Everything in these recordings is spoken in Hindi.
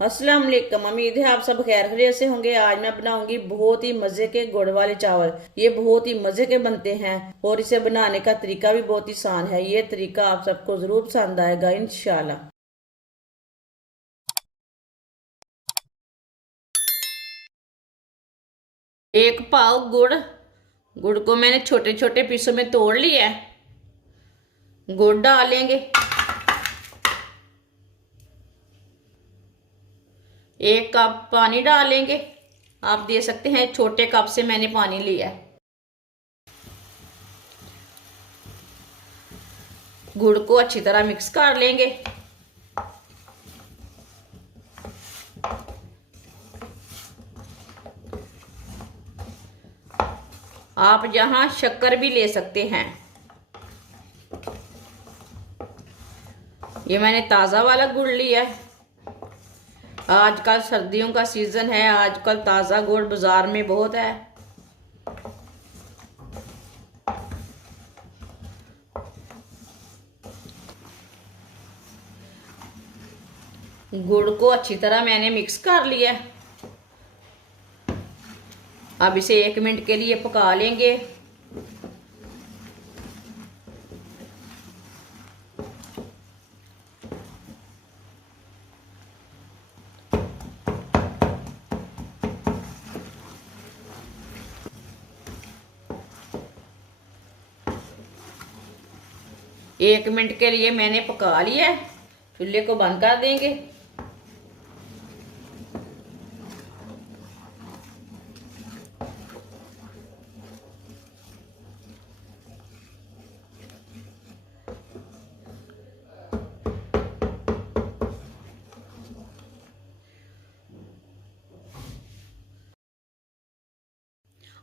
अस्सलाम वालेकुम। उम्मीद है आप सब खैर खैरियत से होंगे। आज मैं बनाऊंगी बहुत ही मजे के गुड़ वाले चावल। ये बहुत ही मजे के बनते हैं और इसे बनाने का तरीका भी बहुत ही आसान है। ये तरीका आप सबको जरूर पसंद आएगा इंशाल्लाह। एक पाव गुड़। गुड़ को मैंने छोटे छोटे पीसों में तोड़ लिया है। गुड़ डालेंगे। एक कप पानी डालेंगे। आप दे सकते हैं छोटे कप से मैंने पानी लिया है। गुड़ को अच्छी तरह मिक्स कर लेंगे। आप यहाँ शक्कर भी ले सकते हैं। ये मैंने ताज़ा वाला गुड़ लिया है। आजकल सर्दियों का सीजन है, आजकल ताज़ा गुड़ बाजार में बहुत है। गुड़ को अच्छी तरह मैंने मिक्स कर लिया। अब इसे 1 मिनट के लिए पका लेंगे। एक मिनट के लिए मैंने पका लिया। चूल्हे को बंद कर देंगे।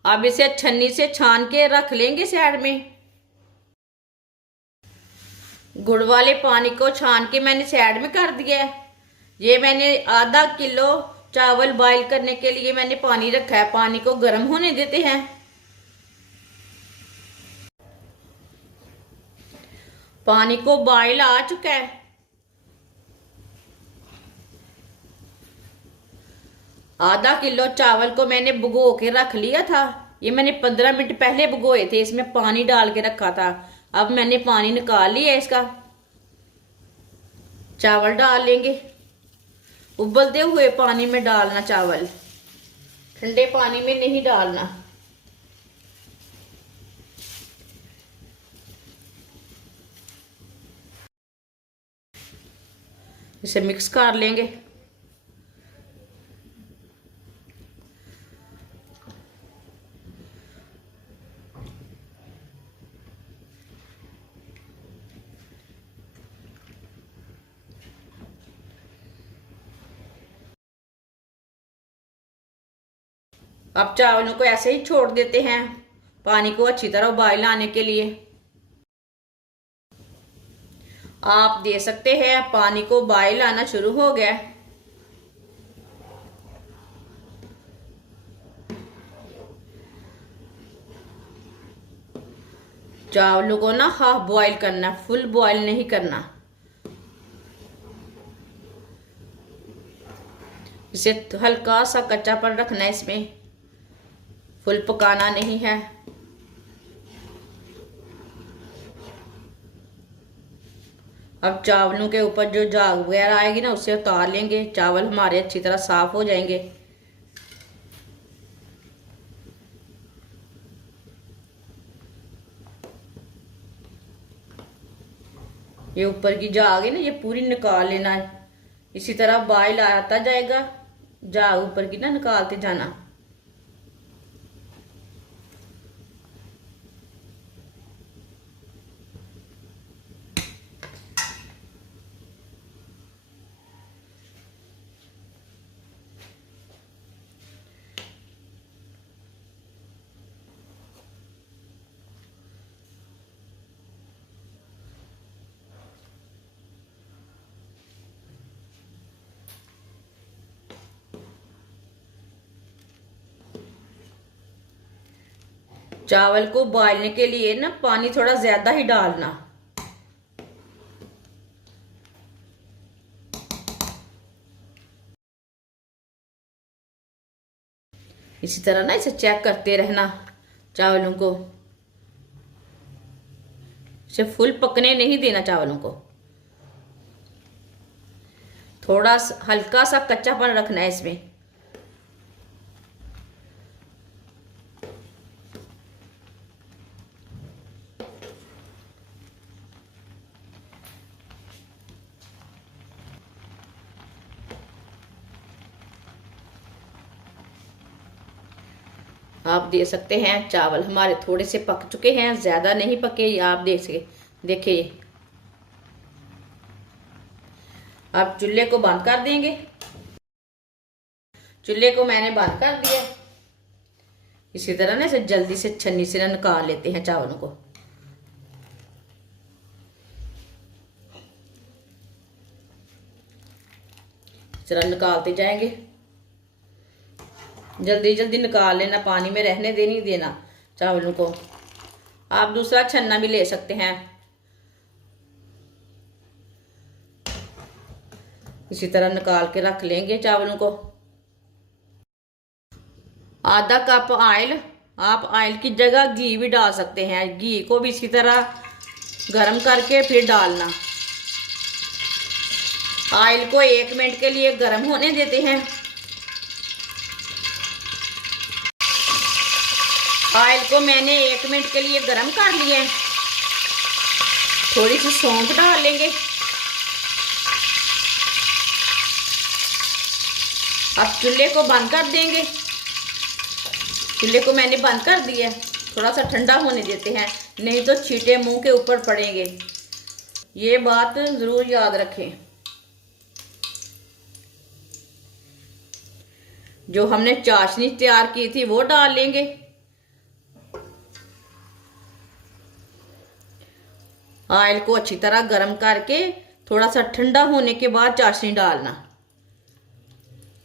अब इसे छन्नी से छान के रख लेंगे साइड में। गुड़ वाले पानी को छान के मैंने साइड में कर दिया है। ये मैंने आधा किलो चावल बॉईल करने के लिए मैंने पानी रखा है। पानी को गर्म होने देते हैं। पानी को बॉईल आ चुका है। आधा किलो चावल को मैंने भिगो के रख लिया था। ये मैंने 15 मिनट पहले भिगोए थे, इसमें पानी डाल के रखा था। अब मैंने पानी निकाल लिया इसका। चावल डाल लेंगे। उबलते हुए पानी में डालना चावल, ठंडे पानी में नहीं डालना। इसे मिक्स कर लेंगे। अब चावलों को ऐसे ही छोड़ देते हैं पानी को अच्छी तरह उबाल आने के लिए। आप दे सकते हैं पानी को बॉयल आना शुरू हो गया। चावलों को ना हाफ बॉयल करना, फुल बॉयल नहीं करना। इसे हल्का सा कच्चापन रखना है, इसमें फुल पकाना नहीं है। अब चावलों के ऊपर जो झाग वगैरह आएगी ना, उसे उतार लेंगे। चावल हमारे अच्छी तरह साफ हो जाएंगे। ये ऊपर की झाग है ना, ये पूरी निकाल लेना है। इसी तरह बॉयल आता जाएगा, झाग ऊपर की ना निकालते जाना। चावल को उबालने के लिए ना पानी थोड़ा ज्यादा ही डालना। इसी तरह ना इसे चेक करते रहना चावलों को। इसे फुल पकने नहीं देना चावलों को, थोड़ा हल्का सा कच्चापन रखना है इसमें। आप देख सकते हैं चावल हमारे थोड़े से पक चुके हैं, ज्यादा नहीं पके। आप देखिए। अब चूल्हे को बंद कर देंगे। चूल्हे को मैंने बंद कर दिया। इसी तरह ना इसे जल्दी से छन्नी से निकाल लेते हैं चावलों को। इस तरह निकालते जाएंगे, जल्दी जल्दी निकाल लेना, पानी में रहने नहीं देना चावलों को। आप दूसरा छन्ना भी ले सकते हैं। इसी तरह निकाल के रख लेंगे चावलों को। आधा कप ऑयल, आप ऑयल की जगह घी भी डाल सकते हैं। घी को भी इसी तरह गरम करके फिर डालना। ऑयल को 1 मिनट के लिए गरम होने देते हैं। ऑयल को मैंने 1 मिनट के लिए गरम कर लिया है। थोड़ी सी सौंफ डाल लेंगे। अब चूल्हे को बंद कर देंगे। चूल्हे को मैंने बंद कर दिया, थोड़ा सा ठंडा होने देते हैं, नहीं तो छींटे मुंह के ऊपर पड़ेंगे। ये बात जरूर याद रखें। जो हमने चाशनी तैयार की थी वो डाल लेंगे। ऑयल को अच्छी तरह गर्म करके थोड़ा सा ठंडा होने के बाद चाशनी डालना।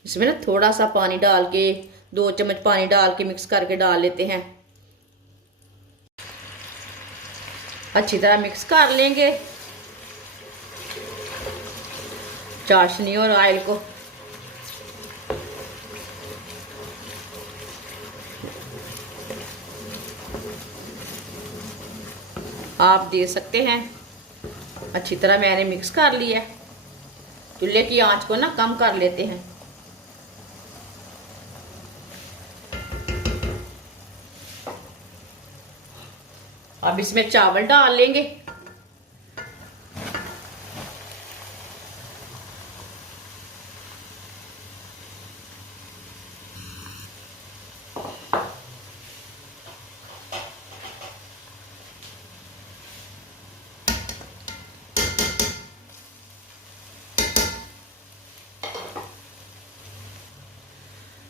इसमें ना थोड़ा सा पानी डाल के, 2 चम्मच पानी डाल के मिक्स करके डाल लेते हैं। अच्छी तरह मिक्स कर लेंगे चाशनी और ऑयल को। आप देख सकते हैं अच्छी तरह मैंने मिक्स कर लिया। चूल्हे की आंच को ना कम कर लेते हैं। अब इसमें चावल डाल लेंगे।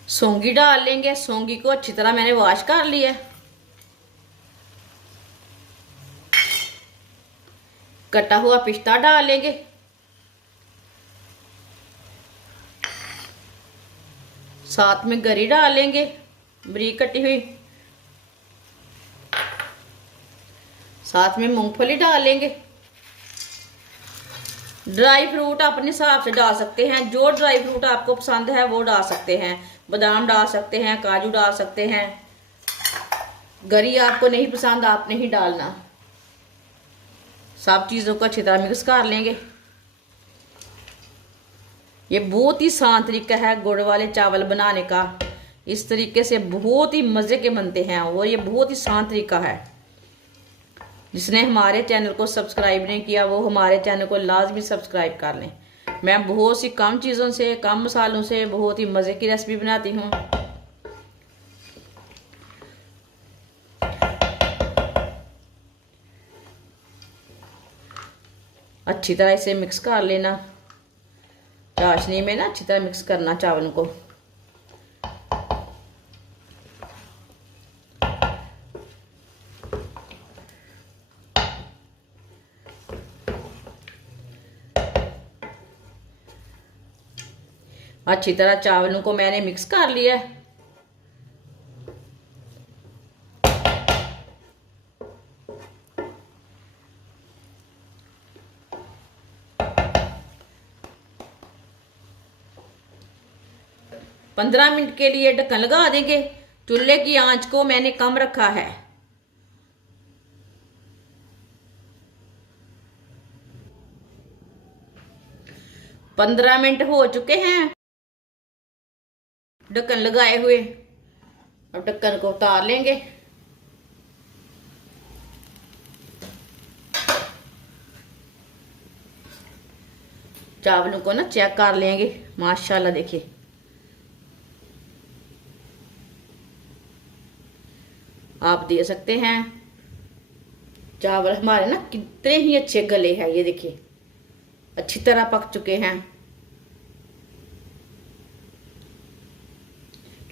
सौंगी डाल लेंगे। सौंगी को अच्छी तरह मैंने वॉश कर लिया। कटा हुआ पिस्ता डाल लेंगे। साथ में गरी डाल लेंगे, बारीक कटी हुई। साथ में मूंगफली डाल लेंगे। ड्राई फ्रूट अपने हिसाब से डाल सकते हैं, जो ड्राई फ्रूट आपको पसंद है वो डाल सकते हैं। बादाम डाल सकते हैं, काजू डाल सकते हैं। गरी आपको नहीं पसंद, आप नहीं डालना। सब चीज़ों को अच्छी तरह मिक्स कर लेंगे। ये बहुत ही आसान तरीका है गुड़ वाले चावल बनाने का। इस तरीके से बहुत ही मज़े के बनते हैं और ये बहुत ही आसान तरीका है। जिसने हमारे चैनल को सब्सक्राइब नहीं किया वो हमारे चैनल को लाजमी सब्सक्राइब कर लें। मैं बहुत सी कम चीज़ों से, कम मसालों से बहुत ही मज़े की रेसिपी बनाती हूँ। अच्छी तरह इसे मिक्स कर लेना। चाशनी में ना अच्छी तरह मिक्स करना चावलों को। अच्छी तरह चावलों को मैंने मिक्स कर लिया है। 15 मिनट के लिए ढक्कन लगा देंगे। चूल्हे की आंच को मैंने कम रखा है। पंद्रह मिनट हो चुके हैं ढक्कन लगाए हुए। अब ढक्कन को उतार लेंगे। चावलों को ना चेक कर लेंगे। माशाल्लाह देखिए, आप दे सकते हैं। चावल हमारे ना कितने ही अच्छे गले हैं, ये देखिए अच्छी तरह पक चुके हैं।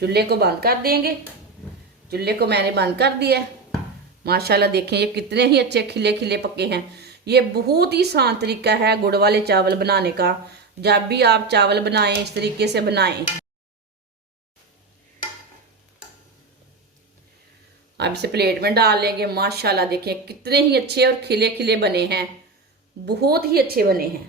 चूल्हे को बंद कर देंगे। चूल्हे को मैंने बंद कर दिया। माशाल्लाह देखें ये कितने ही अच्छे खिले खिले पके हैं। ये बहुत ही आसान तरीका है गुड़ वाले चावल बनाने का। जब भी आप चावल बनाएं इस तरीके से बनाएं। अब इसे प्लेट में डाल लेंगे। माशाल्लाह देखें कितने ही अच्छे और खिले खिले बने हैं, बहुत ही अच्छे बने हैं।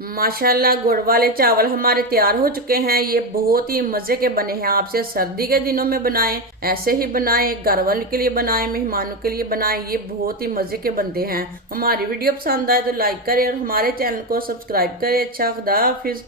माशाल्लाह गुड़ वाले चावल हमारे तैयार हो चुके हैं। ये बहुत ही मजे के बने हैं। आपसे सर्दी के दिनों में बनाएं, ऐसे ही बनाएं, घर वाले के लिए बनाएं, मेहमानों के लिए बनाएं। ये बहुत ही मजे के बनते हैं। हमारी वीडियो पसंद आए तो लाइक करें और हमारे चैनल को सब्सक्राइब करें। अच्छा, खुदा हाफिज।